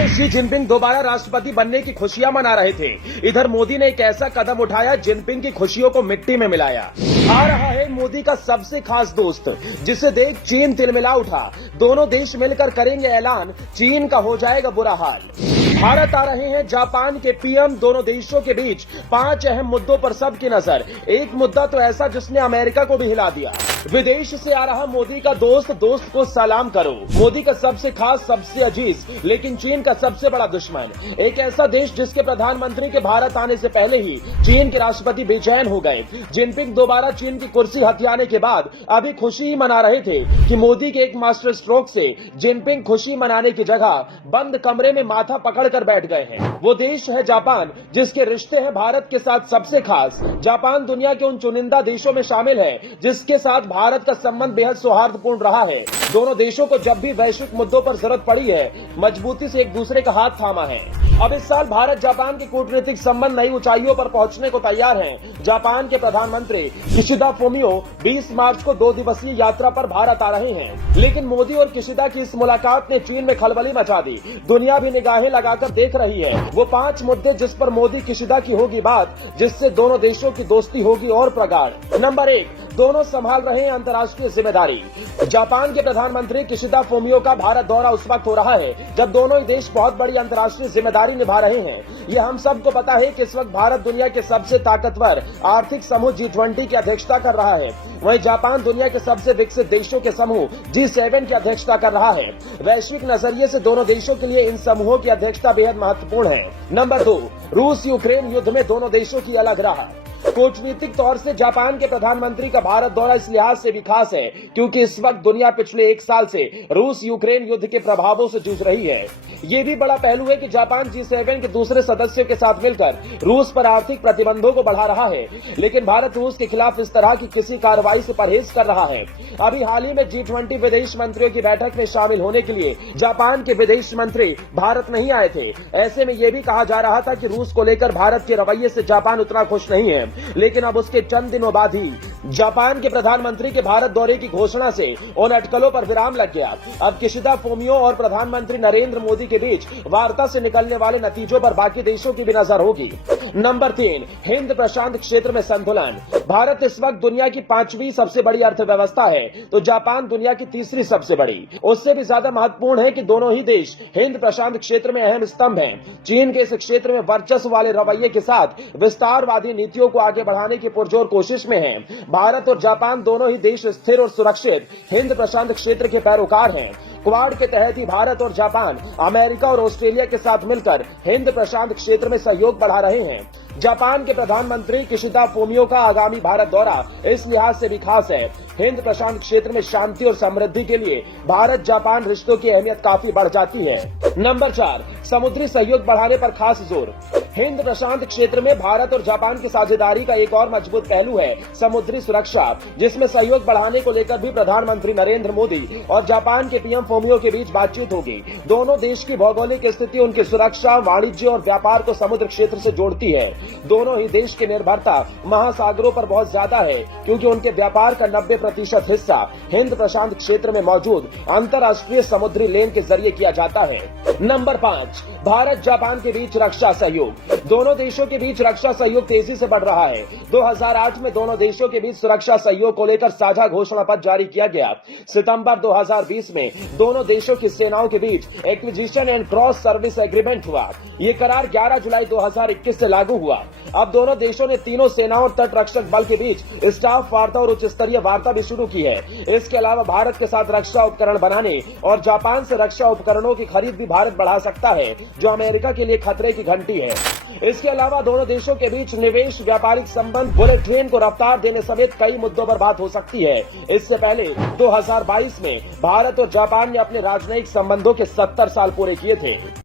में Xi Jinping दोबारा राष्ट्रपति बनने की खुशियां मना रहे थे। इधर मोदी ने एक ऐसा कदम उठाया जिनपिंग की खुशियों को मिट्टी में मिलाया। आ रहा है मोदी का सबसे खास दोस्त, जिसे देख चीन तिलमिला उठा। दोनों देश मिलकर करेंगे ऐलान, चीन का हो जाएगा बुरा हाल। भारत आ रहे हैं जापान के पीएम। दोनों देशों के बीच 5 अहम मुद्दों पर सबकी नजर। एक मुद्दा तो ऐसा जिसने अमेरिका को भी हिला दिया। विदेश से आ रहा मोदी का दोस्त, दोस्त को सलाम करो। मोदी का सबसे खास, सबसे अजीज, लेकिन चीन का सबसे बड़ा दुश्मन। एक ऐसा देश जिसके प्रधानमंत्री के भारत आने से पहले ही चीन के राष्ट्रपति बेचैन हो गए। जिनपिंग दोबारा चीन की कुर्सी हथियाने के बाद अभी खुशी ही मना रहे थे कि मोदी के एक मास्टर स्ट्रोक से जिनपिंग खुशी मनाने की जगह बंद कमरे में माथा पकड़कर बैठ गए हैं। वो देश है जापान, जिसके रिश्ते हैं भारत के साथ सबसे खास। जापान दुनिया के उन चुनिंदा देशों में शामिल है जिसके साथ भारत का संबंध बेहद सौहार्दपूर्ण रहा है। दोनों देशों को जब भी वैश्विक मुद्दों पर जरूरत पड़ी है, मजबूती से एक दूसरे का हाथ थामा है। अब इस साल भारत जापान के कूटनीतिक संबंध नई ऊंचाइयों पर पहुंचने को तैयार हैं। जापान के प्रधानमंत्री किशिदा फुमियो 20 मार्च को 2 दिवसीय यात्रा पर भारत आ रहे हैं। लेकिन मोदी और किशिदा की इस मुलाकात ने चीन में खलबली मचा दी। दुनिया भी निगाहें लगाकर देख रही है। वो 5 मुद्दे जिस पर मोदी किशिदा की होगी बात, जिससे दोनों देशों की दोस्ती होगी और प्रगाढ़। नंबर 1, दोनों संभाल रहे हैं अंतर्राष्ट्रीय जिम्मेदारी। जापान के प्रधानमंत्री किशिदा फुमियो का भारत दौरा उस वक्त हो रहा है जब दोनों ही देश बहुत बड़ी अंतर्राष्ट्रीय जिम्मेदारी निभा रहे हैं। यह हम सबको पता है कि इस वक्त भारत दुनिया के सबसे ताकतवर आर्थिक समूह G20 की अध्यक्षता कर रहा है। वहीं जापान दुनिया के सबसे विकसित देशों के समूह G7 की अध्यक्षता कर रहा है। वैश्विक नजरिए से दोनों देशों के लिए इन समूहों की अध्यक्षता बेहद महत्वपूर्ण है। नंबर 2, रूस यूक्रेन युद्ध में दोनों देशों की अलग राह। कूटनीतिक तौर से जापान के प्रधानमंत्री का भारत दौरा इस लिहाज से भी खास है क्योंकि इस वक्त दुनिया पिछले 1 साल से रूस यूक्रेन युद्ध के प्रभावों से जूझ रही है। ये भी बड़ा पहलू है कि जापान G7 के दूसरे सदस्यों के साथ मिलकर रूस पर आर्थिक प्रतिबंधों को बढ़ा रहा है, लेकिन भारत रूस के खिलाफ इस तरह की किसी कार्रवाई से परहेज कर रहा है। अभी हाल ही में G20 विदेश मंत्रियों की बैठक में शामिल होने के लिए जापान के विदेश मंत्री भारत नहीं आए थे। ऐसे में यह भी कहा जा रहा था कि रूस को लेकर भारत के रवैये से जापान उतना खुश नहीं है, लेकिन अब उसके चंद दिनों बाद ही जापान के प्रधानमंत्री के भारत दौरे की घोषणा से उन अटकलों पर विराम लग गया। अब किशिदा फुमियो और प्रधानमंत्री नरेंद्र मोदी के बीच वार्ता से निकलने वाले नतीजों पर बाकी देशों की भी नजर होगी। नंबर 3, हिंद प्रशांत क्षेत्र में संतुलन। भारत इस वक्त दुनिया की 5वीं सबसे बड़ी अर्थव्यवस्था है, तो जापान दुनिया की 3री सबसे बड़ी। उससे भी ज्यादा महत्वपूर्ण है कि दोनों ही देश हिंद प्रशांत क्षेत्र में अहम स्तंभ हैं। चीन के इस क्षेत्र में वर्चस्व वाले रवैये के साथ विस्तारवादी नीतियों को आगे बढ़ाने की पुरजोर कोशिश में हैं। भारत और जापान दोनों ही देश स्थिर और सुरक्षित हिंद प्रशांत क्षेत्र के पैरोकार हैं। क्वाड के तहत ही भारत और जापान अमेरिका और ऑस्ट्रेलिया के साथ मिलकर हिंद प्रशांत क्षेत्र में सहयोग बढ़ा रहे हैं। जापान के प्रधानमंत्री किशिदा फुमियो का आगामी भारत दौरा इस लिहाज से भी खास है। हिंद प्रशांत क्षेत्र में शांति और समृद्धि के लिए भारत जापान रिश्तों की अहमियत काफी बढ़ जाती है। नंबर 4, समुद्री सहयोग बढ़ाने पर खास जोर। हिंद प्रशांत क्षेत्र में भारत और जापान की साझेदारी का एक और मजबूत पहलू है समुद्री सुरक्षा, जिसमें सहयोग बढ़ाने को लेकर भी प्रधानमंत्री नरेंद्र मोदी और जापान के पीएम फुमियो के बीच बातचीत होगी। दोनों देश की भौगोलिक स्थिति उनकी सुरक्षा, वाणिज्य और व्यापार को समुद्र क्षेत्र से जोड़ती है। दोनों ही देश की निर्भरता महासागरों पर बहुत ज्यादा है क्योंकि उनके व्यापार का 90% हिस्सा हिंद प्रशांत क्षेत्र में मौजूद अंतर्राष्ट्रीय समुद्री लेन के जरिए किया जाता है। नंबर 5, भारत जापान के बीच रक्षा सहयोग। दोनों देशों के बीच रक्षा सहयोग तेजी से बढ़ रहा है। 2008 में दोनों देशों के बीच सुरक्षा सहयोग को लेकर साझा घोषणा पत्र जारी किया गया। सितंबर 2020 में दोनों देशों की सेनाओं के बीच acquisition and cross service agreement हुआ। ये करार 11 जुलाई 2021 से लागू हुआ। अब दोनों देशों ने तीनों सेनाओं और तट रक्षक बल के बीच स्टाफ वार्ता और उच्च स्तरीय वार्ता भी शुरू की है। इसके अलावा भारत के साथ रक्षा उपकरण बनाने और जापान से रक्षा उपकरणों की खरीद भी भारत बढ़ा सकता है, जो अमेरिका के लिए खतरे की घंटी है। इसके अलावा दोनों देशों के बीच निवेश, व्यापारिक संबंध, बुलेट ट्रेन को रफ्तार देने समेत कई मुद्दों पर बात हो सकती है। इससे पहले 2022 में भारत और जापान ने अपने राजनयिक संबंधों के 70 साल पूरे किए थे।